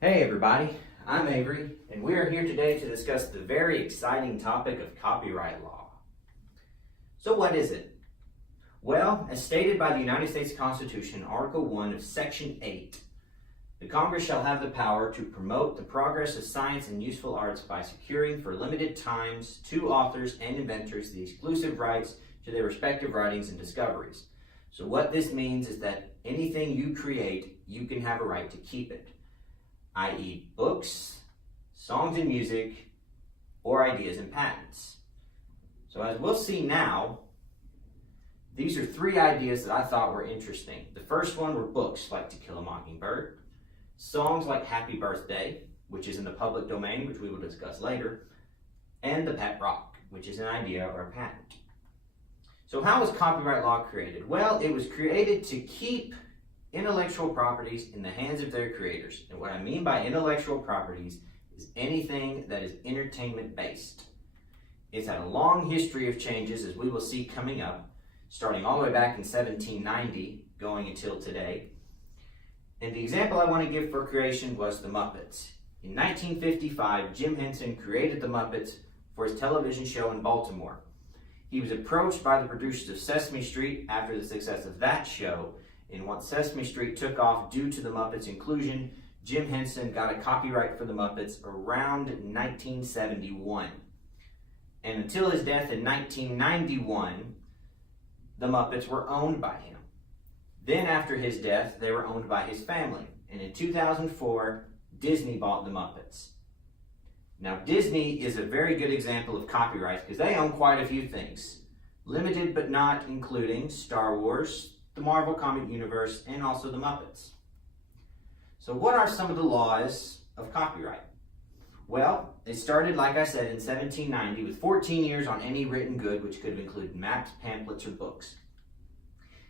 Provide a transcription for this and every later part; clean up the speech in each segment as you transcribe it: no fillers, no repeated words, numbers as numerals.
Hey everybody, I'm Avery, and we are here today to discuss the very exciting topic of copyright law. So what is it? Well, as stated by the United States Constitution, Article 1 of Section 8, the Congress shall have the power to promote the progress of science and useful arts by securing for limited times to authors and inventors the exclusive rights to their respective writings and discoveries. So what this means is that anything you create, you can have a right to keep it, i.e. books, songs and music, or ideas and patents. So as we'll see now, these are three ideas that I thought were interesting. The first one were books like To Kill a Mockingbird, songs like Happy Birthday, which is in the public domain, which we will discuss later, and the pet rock, which is an idea or a patent. So how was copyright law created? Well, it was created to keep intellectual properties in the hands of their creators. And what I mean by intellectual properties is anything that is entertainment based. It's had a long history of changes, as we will see coming up, starting all the way back in 1790, going until today. And the example I want to give for creation was the Muppets. In 1955, Jim Henson created the Muppets for his television show in Baltimore. He was approached by the producers of Sesame Street after the success of that show, and once Sesame Street took off due to the Muppets' inclusion, Jim Henson got a copyright for the Muppets around 1971. And until his death in 1991, the Muppets were owned by him. Then after his death, they were owned by his family. And in 2004, Disney bought the Muppets. Now Disney is a very good example of copyright because they own quite a few things. Limited but not including Star Wars, the Marvel Comic Universe, and also the Muppets. So what are some of the laws of copyright? Well, it started, like I said, in 1790 with 14 years on any written good, which could have included maps, pamphlets, or books.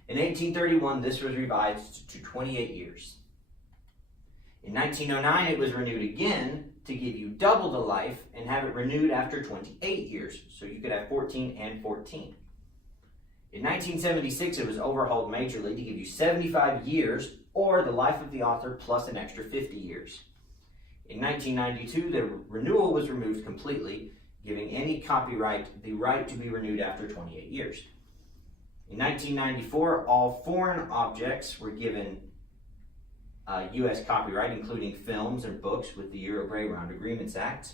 In 1831, this was revised to 28 years. In 1909, it was renewed again to give you double the life and have it renewed after 28 years, so you could have 14 and 14. In 1976, it was overhauled majorly to give you 75 years or the life of the author plus an extra 50 years. In 1992, the renewal was removed completely, giving any copyright the right to be renewed after 28 years. In 1994, all foreign objects were given U.S. copyright, including films and books with the Euro-Grey-Round Agreements Act.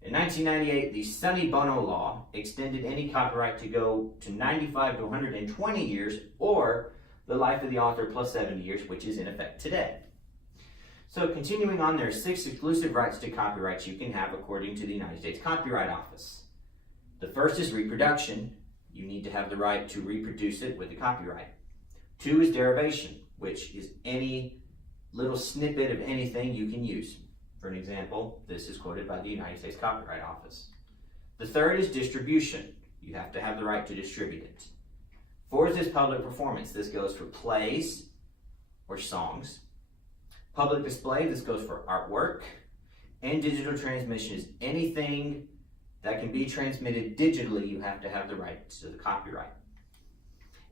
In 1998, the Sonny Bono Law extended any copyright to go to 95 to 120 years or the life of the author plus 70 years, which is in effect today. So continuing on, there are 6 exclusive rights to copyrights you can have according to the United States Copyright Office. The first is reproduction. You need to have the right to reproduce it with the copyright. 2 is derivation, which is any little snippet of anything you can use. For an example, this is quoted by the United States Copyright Office. The third is distribution. You have to have the right to distribute it. 4th is public performance. This goes for plays or songs. Public display, this goes for artwork. And digital transmission is anything that can be transmitted digitally, you have to have the right to the copyright.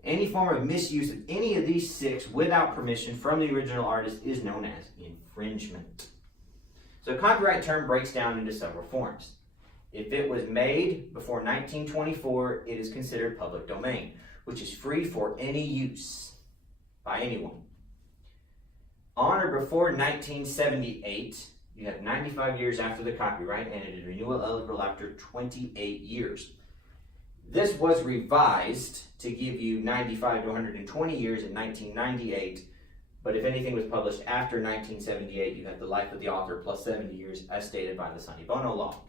Any form of misuse of any of these 6 without permission from the original artist is known as infringement. So the copyright term breaks down into several forms. If it was made before 1924, it is considered public domain, which is free for any use by anyone. On or before 1978, you have 95 years after the copyright, and it is renewal eligible after 28 years. This was revised to give you 95 to 120 years in 1998, but if anything was published after 1978, you have the life of the author plus 70 years, as stated by the Sonny Bono Law.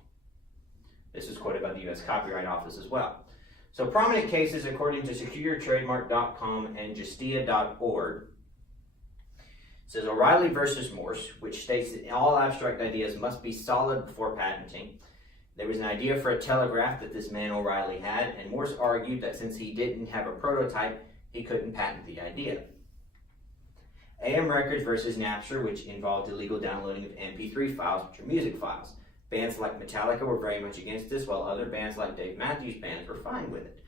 This is quoted by the U.S. Copyright Office as well. So prominent cases, according to SecureTrademark.com and Justia.org, says O'Reilly versus Morse, which states that all abstract ideas must be solid before patenting. There was an idea for a telegraph that this man O'Reilly had, and Morse argued that since he didn't have a prototype, he couldn't patent the idea. AM Records versus Napster, which involved illegal downloading of MP3 files, which are music files. Bands like Metallica were very much against this, while other bands like Dave Matthews Band were fine with it.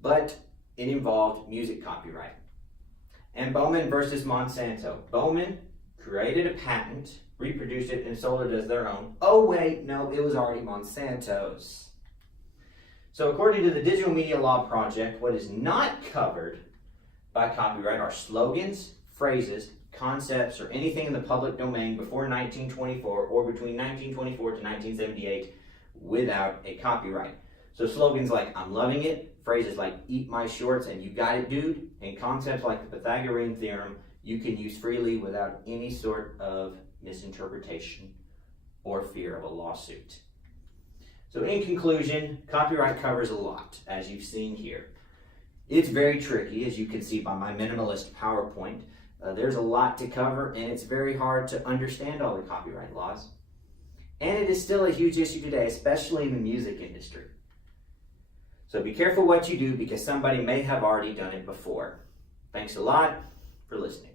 But it involved music copyright. And Bowman versus Monsanto. Bowman created a patent, reproduced it, and sold it as their own. Oh wait, no, it was already Monsanto's. So according to the Digital Media Law Project, what is not covered by copyright are slogans, phrases, concepts, or anything in the public domain before 1924 or between 1924 to 1978 without a copyright. So slogans like "I'm loving it," phrases like "eat my shorts" and "you got it, dude," and concepts like the Pythagorean theorem you can use freely without any sort of misinterpretation or fear of a lawsuit. So in conclusion, copyright covers a lot, as you've seen here. It's very tricky, as you can see by my minimalist PowerPoint. There's a lot to cover, and it's very hard to understand all the copyright laws. And it is still a huge issue today, especially in the music industry. So be careful what you do, because somebody may have already done it before. Thanks a lot for listening.